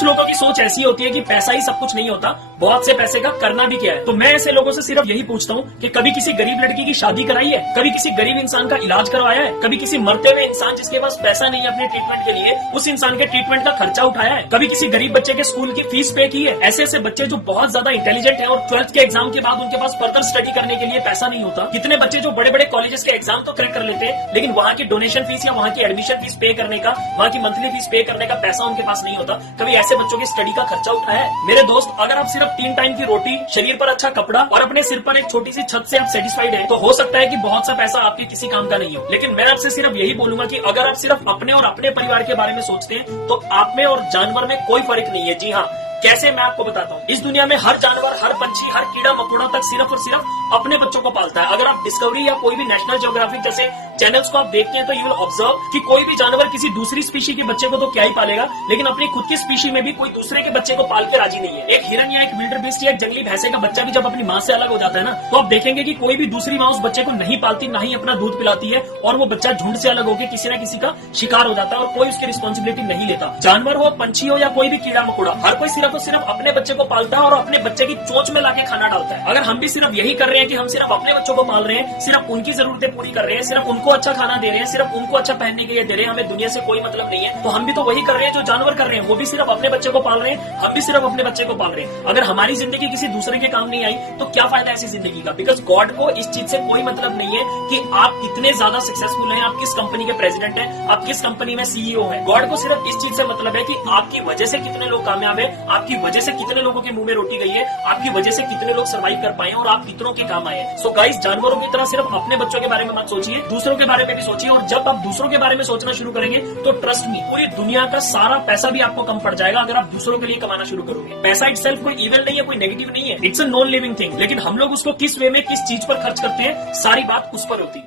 कुछ लोगों की सोच ऐसी होती है कि पैसा ही सब कुछ नहीं होता, बहुत से पैसे का करना भी क्या है। तो मैं ऐसे लोगों से सिर्फ यही पूछता हूँ कि कभी किसी गरीब लड़की की शादी कराई है, कभी किसी गरीब इंसान का इलाज करवाया है, कभी किसी मरते हुए इंसान जिसके पास पैसा नहीं है अपने ट्रीटमेंट के लिए, उस इंसान के ट्रीटमेंट का खर्चा उठाया है, कभी किसी गरीब बच्चे के स्कूल की फीस पे की है। ऐसे ऐसे बच्चे जो बहुत ज्यादा इंटेलिजेंट है और 12th के एग्जाम के बाद उनके पास फर्दर स्टडी करने के लिए पैसा नहीं होता। कितने बच्चे जो बड़े बड़े कॉलेजेस के एग्जाम तो क्रैक कर लेते हैं, लेकिन वहाँ की डोनेशन फीस या वहाँ की एडमिशन फीस पे करने का, वहाँ की मंथली फीस पे करने का पैसा उनके पास नहीं होता। कभी ऐसे बच्चों की स्टडी का खर्चा उठाया है? मेरे दोस्त, अगर आप सिर्फ 3 टाइम की रोटी, शरीर पर अच्छा कपड़ा और अपने सिर पर एक छोटी सी छत से आप सेटिस्फाइड है, तो हो सकता है कि बहुत सा पैसा आपके किसी काम का नहीं हो। लेकिन मैं आपसे सिर्फ यही बोलूंगा कि अगर आप सिर्फ अपने और अपने परिवार के बारे में सोचते हैं तो आप में और जानवर में कोई फर्क नहीं है। जी हाँ, कैसे, मैं आपको बताता हूँ। इस दुनिया में हर जानवर, हर पंछी, हर कीड़ा मकोड़ा तक सिर्फ और सिर्फ अपने बच्चों को पालता है। अगर आप डिस्कवरी या कोई भी नेशनल ज्योग्राफिक जैसे चैनल्स को आप देखते हैं तो यू विल ऑब्जर्व कि कोई भी जानवर किसी दूसरी स्पीशी के बच्चे को तो क्या ही पालेगा, लेकिन अपनी खुद की स्पीशी में भी कोई दूसरे के बच्चे को पाल के राजी नहीं है। एक हिरन या एक विल्डरबीस्ट या एक जंगली भैंसे का बच्चा भी जब अपनी माँ से अलग हो जाता है ना, तो आप देखेंगे कि कोई भी दूसरी माँ उस बच्चे को नहीं पालती, ना ही अपना दूध पिलाती है, और वो बच्चा झुंड से अलग होकर किसी न किसी का शिकार हो जाता है और कोई उसकी रिस्पॉन्सिबिलिटी नहीं लेता। जानवर हो, पंछी हो या कोई भी कीड़ा मकोड़ा, हर कोई सिर्फ और सिर्फ अपने बच्चे को पालता है और अपने बच्चे की चोंच में लाके खाना डालता है। अगर हम भी सिर्फ यही कर रहे हैं कि हम सिर्फ अपने बच्चों को पाल रहे हैं, सिर्फ उनकी जरूरतें पूरी कर रहे हैं, सिर्फ उनको अच्छा खाना दे रहे हैं, सिर्फ उनको अच्छा पहनने के लिए दे रहे हैं, हमें दुनिया से कोई मतलब नहीं है, तो हम भी तो वही कर रहे हैं जो जानवर कर रहे हैं। वो भी सिर्फ अपने बच्चे को पाल रहे हैं, हम भी सिर्फ अपने बच्चे को पाल रहे हैं। अगर हमारी जिंदगी किसी दूसरे के काम नहीं आई तो क्या फायदा ऐसी जिंदगी का? बिकॉज गॉड को इस चीज से कोई मतलब नहीं है कि आप कितने ज्यादा सक्सेसफुल हैं, आप किस कंपनी के प्रेसिडेंट हैं, आप किस कंपनी में सीईओ हैं। गॉड को सिर्फ इस चीज से मतलब है कि आपकी वजह से कितने लोग कामयाब है, आपकी वजह से कितने लोगों के मुंह में रोटी गई है, आपकी वजह से कितने लोग सर्वाइव कर पाए और आप कितनों के काम आए। सो गाइस, जानवरों की तरह सिर्फ अपने बच्चों के बारे में मत सोचिए, दूसरों के बारे में भी सोचिए। और जब आप दूसरों के बारे में सोचना शुरू करेंगे तो ट्रस्ट मी, पूरी दुनिया का सारा पैसा भी आपको कम पड़ जाएगा अगर आप दूसरों के लिए कमाना शुरू करोगे। पैसा इटसेल्फ कोई इविल नहीं है, कोई नेगेटिव नहीं है, it's a non living thing. लेकिन हम लोग उसको किस वे में, किस चीज पर खर्च करते हैं, सारी बात उस पर होती है।